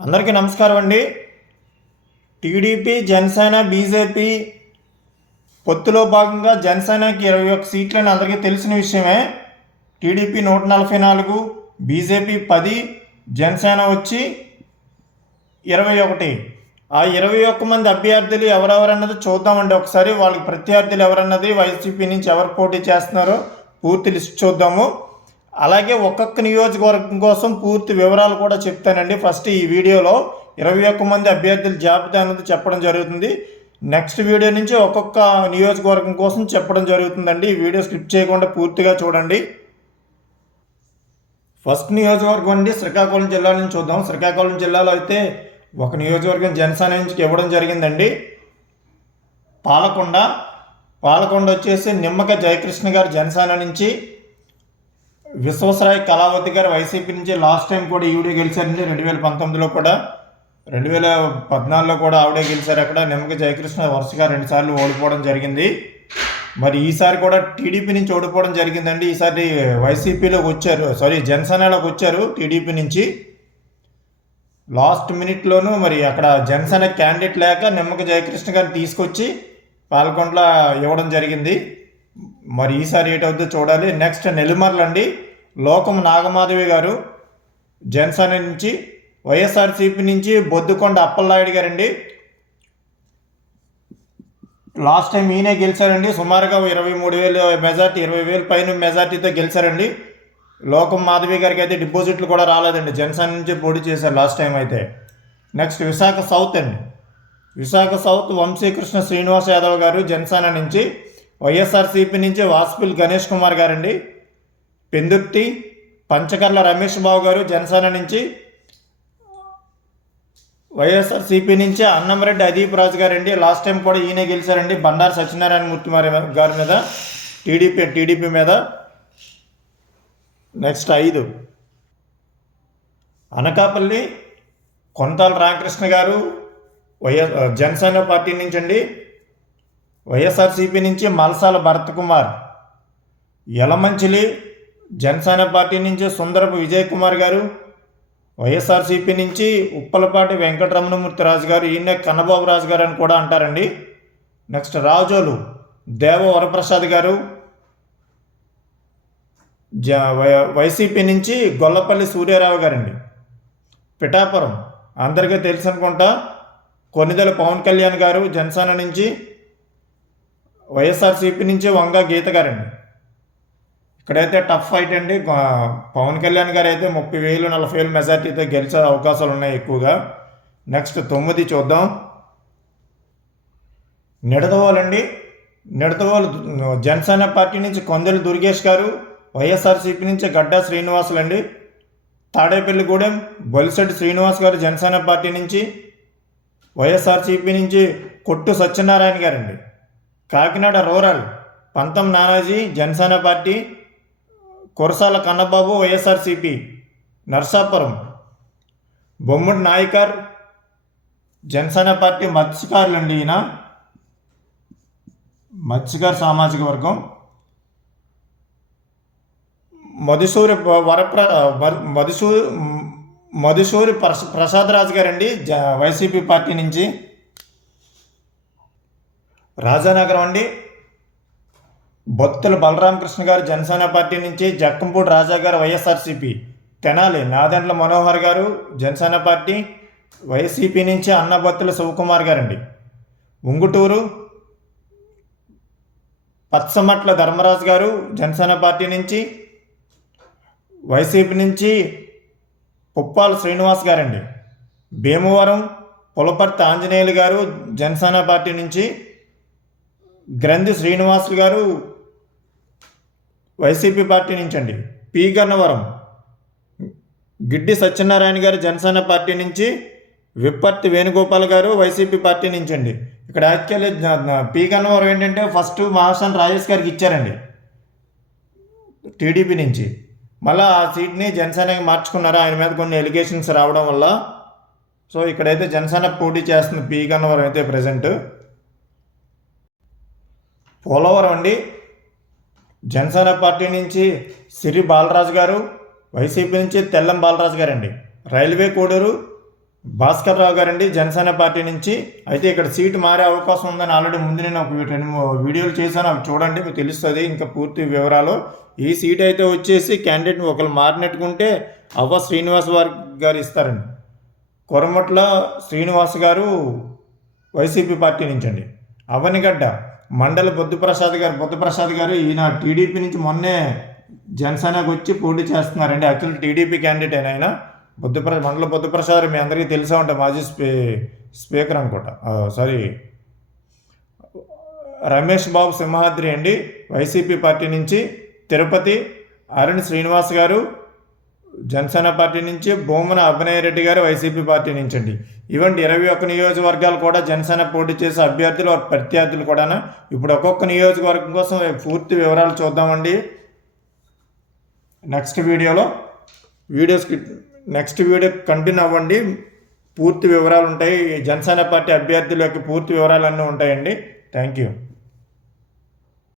అందరికీ నమస్కారం అండి. టీడీపీ జనసేన బీజేపీ పొత్తులో భాగంగా జనసేనకి 21 సీట్లని అందరికీ తెలిసిన విషయమే. టీడీపీ 144, బీజేపీ 10, జనసేన వచ్చి 21. ఆ 21 మంది అభ్యర్థులు ఎవరెవరన్నది చూద్దామండి. ఒకసారి వాళ్ళకి ప్రత్యర్థులు ఎవరన్నది, వైసీపీ నుంచి ఎవరు పోటీ చేస్తున్నారో పూర్తి లిస్ట్ చూద్దాము. అలాగే ఒక్కొక్క నియోజకవర్గం కోసం పూర్తి వివరాలు కూడా చెప్తానండి. ఫస్ట్ ఈ వీడియోలో 21 మంది అభ్యర్థుల జాబితా అనేది చెప్పడం జరుగుతుంది. నెక్స్ట్ వీడియో నుంచి ఒక్కొక్క నియోజకవర్గం కోసం చెప్పడం జరుగుతుందండి. ఈ వీడియో స్కిప్ చేయకుండా పూర్తిగా చూడండి. ఫస్ట్ నియోజకవర్గం అండి శ్రీకాకుళం జిల్లా నుంచి చూద్దాం. శ్రీకాకుళం జిల్లాలో అయితే ఒక నియోజకవర్గం జనసేన నుంచి ఇవ్వడం జరిగిందండి. పాలకొండ వచ్చేసి నిమ్మక జయకృష్ణ గారు జనసేన నుంచి, విశ్వసరాయ్ కళావతి గారు వైసీపీ నుంచి లాస్ట్ టైం కూడా ఈవిడే గెలిచారండి. 2019లో కూడా, 2014లో కూడా ఆవిడే గెలిచారు. అక్కడ నిమ్మక జయకృష్ణ వరుసగా 2 సార్లు ఓడిపోవడం జరిగింది. మరి ఈసారి కూడా టీడీపీ నుంచి ఓడిపోవడం జరిగిందండి. ఈసారి వైసీపీలోకి వచ్చారు, జనసేనలోకి వచ్చారు టీడీపీ నుంచి. లాస్ట్ మినిట్లోనూ మరి అక్కడ జనసేన క్యాండిడేట్ లేక నిమ్మక జయకృష్ణ గారిని తీసుకొచ్చి పాలకొండలో ఇవ్వడం జరిగింది. మరి ఈసారి ఏటవుద్దో చూడాలి. నెక్స్ట్ నెల్లిమర్ల అండి, లోకం నాగమాధవి గారు జనసేన నుంచి, వైఎస్ఆర్సీపీ నుంచి బొద్దుకొండ అప్పలనాయుడు గారండి. లాస్ట్ టైం ఈయనే గెలిచారండి. సుమారుగా 23,000 మెజార్టీ, 20,000 పైన మెజార్టీతో గెలిచారండి. లోకం మాధవి గారికి అయితే డిపాజిట్లు కూడా రాలేదండి. జనసేన నుంచి పోటీ చేశారు లాస్ట్ టైం అయితే. నెక్స్ట్ విశాఖ సౌత్ అండి. విశాఖ సౌత్ వంశీకృష్ణ శ్రీనివాస్ యాదవ్ గారు జనసేన నుంచి, వైఎస్ఆర్సీపీ నుంచి వాసుపల్లి గణేష్ కుమార్ గారండి. పెందుర్తి పంచకర్ల రమేష్ బాబు గారు జనసేన నుంచి, వైఎస్ఆర్సీపీ నుంచి అన్నంరెడ్డి అదీప్ రాజు గారండి. లాస్ట్ టైం కూడా ఈయనే గెలిచారండి బండారు సత్యనారాయణ మూర్తి గారి మీద, టీడీపీ మీద. నెక్స్ట్ 5 అనకాపల్లి కొంతాల రామకృష్ణ గారు జనసేన పార్టీ నుంచి అండి. వైఎస్ఆర్సీపీ నుంచి మల్సాల భరత్ కుమార్. యలమంచిలి జనసేన పార్టీ నుంచి సుందరపు విజయ్ కుమార్ గారు. వైఎస్ఆర్సీపీ నుంచి ఉప్పలపాటి వెంకటరమణమూర్తి రాజు గారు, ఈయన కన్నబాబు రాజు గారు అని కూడా అంటారండి. నెక్స్ట్ రాజోలు దేవ వరప్రసాద్ గారు వైసీపీ నుంచి, గొల్లపల్లి సూర్యారావు గారండి. పిఠాపురం అందరికీ తెలుసు అనుకుంటా, కొన్నిదెల పవన్ కళ్యాణ్ గారు జనసేన నుంచి, వైఎస్ఆర్సీపీ నుంచి వంగ గీత గారండి. ఇక్కడైతే టఫ్ ఫైట్ అండి. పవన్ కళ్యాణ్ గారు అయితే 30,000 40,000 మెజార్టీతో గెలిచే అవకాశాలు ఉన్నాయి ఎక్కువగా. నెక్స్ట్ 9 చూద్దాం. నిడదవోలు అండి. నిడదవోలు జనసేన పార్టీ నుంచి కొందెల దుర్గేష్ గారు, వైఎస్ఆర్సీపీ నుంచి గడ్డా శ్రీనివాసులు అండి. తాడేపల్లిగూడెం బొలిశెట్టి శ్రీనివాస్ గారు జనసేన పార్టీ నుంచి, వైఎస్ఆర్సీపీ నుంచి కొట్టు సత్యనారాయణ గారండి. కాకినాడ రూరల్ పంతం నానాజీ జనసేన పార్టీ, కురసాల కన్నబాబు వైఎస్ఆర్సీపీ. నర్సాపురం బొమ్మడి నాయకర్ జనసేన పార్టీ మత్స్యకారులు అండి. ఈయన మత్స్యకార సామాజిక వర్గం. మధుసూరి ప్రసాద్ రాజు గారండి వైసీపీ పార్టీ నుంచి. రాజానగరం అండి, బొత్తుల బలరామకృష్ణ గారు జనసేన పార్టీ నుంచి, జక్కంపూడి రాజా గారు వైఎస్ఆర్సీపీ. తెనాలి నాదెండ్ల మనోహర్ గారు జనసేన పార్టీ, వైసీపీ నుంచి అన్నబొత్తుల శివకుమార్ గారండి. ఉంగుటూరు పచ్చమట్ల ధర్మరాజు గారు జనసేన పార్టీ నుంచి, వైసీపీ నుంచి పుప్పాల శ్రీనివాస్ గారండి. భీమవరం పులపర్తి ఆంజనేయులు గారు జనసేన పార్టీ నుంచి, గ్రంథి శ్రీనివాసులు గారు వైసీపీ పార్టీ నుంచి అండి. పి గన్నవరం గిడ్డి సత్యనారాయణ గారు జనసేన పార్టీ నుంచి, విప్పర్తి వేణుగోపాల్ గారు వైసీపీ పార్టీ నుంచి అండి. ఇక్కడ యాక్చువల్లీ పి గన్నవరం ఏంటంటే ఫస్ట్ మహాసన్ రాజేష్ గారికి ఇచ్చారండి టీడీపీ నుంచి. మళ్ళీ ఆ సీట్ని జనసేనకి మార్చుకున్నారు, ఆయన మీద కొన్ని ఎలిగేషన్స్ రావడం వల్ల. సో ఇక్కడైతే జనసేన పోటీ చేస్తుంది పి గన్నవరం అయితే ప్రజెంట్. పోలవరం అండి, జనసేన పార్టీ నుంచి సిరి బాలరాజు గారు, వైసీపీ నుంచి తెల్లం బాలరాజు గారండి. రైల్వే కోడూరు భాస్కర్ రావు గారండి జనసేన పార్టీ నుంచి. అయితే ఇక్కడ సీటు మారే అవకాశం ఉందని ఆల్రెడీ ముందు నేను ఒక 2 వీడియోలు చేశాను, అవి చూడండి, మీకు తెలుస్తుంది ఇంకా పూర్తి వివరాలు. ఈ సీట్ అయితే వచ్చేసి క్యాండిడేట్ ఒకరు మారినట్టుకుంటే అవ్వ శ్రీనివాస్ గారు ఇస్తారండి. కొరమట్ల శ్రీనివాస్ గారు వైసీపీ పార్టీ నుంచి అండి. అవనిగడ్డ మండల బుద్ధప్రసాద్ గారు ఈయన టీడీపీ నుంచి మొన్నే జనసేనకు వచ్చి పోటీ చేస్తున్నారండి. యాక్చువల్లీ టీడీపీ క్యాండిడేట్ ఆయన మండల బుద్ధప్రసాద్ మీ అందరికీ తెలిసే ఉంటాయి, మాజీ స్పీకర్ అనుకుంటా, సారీ రమేష్ బాబు సింహాద్రి అండి వైసీపీ పార్టీ నుంచి. తిరుపతి అరుణ్ శ్రీనివాస్ గారు జనసేన పార్టీ నుంచి. భూమన అభినయ్ రెడ్డి గారు వైసీపీ పార్టీ నుంచి అండి. ఇవ్వండి 21 నియోజకవర్గాలు కూడా జనసేన పోటీ చేసే అభ్యర్థులు ప్రత్యర్థులు కూడా. ఇప్పుడు ఒక్కొక్క నియోజకవర్గం కోసం పూర్తి వివరాలు చూద్దామండి నెక్స్ట్ వీడియో కంటిన్యూ అవ్వండి. పూర్తి వివరాలు ఉంటాయి, జనసేన పార్టీ అభ్యర్థుల యొక్క పూర్తి వివరాలు అన్నీ ఉంటాయండి. Thank you.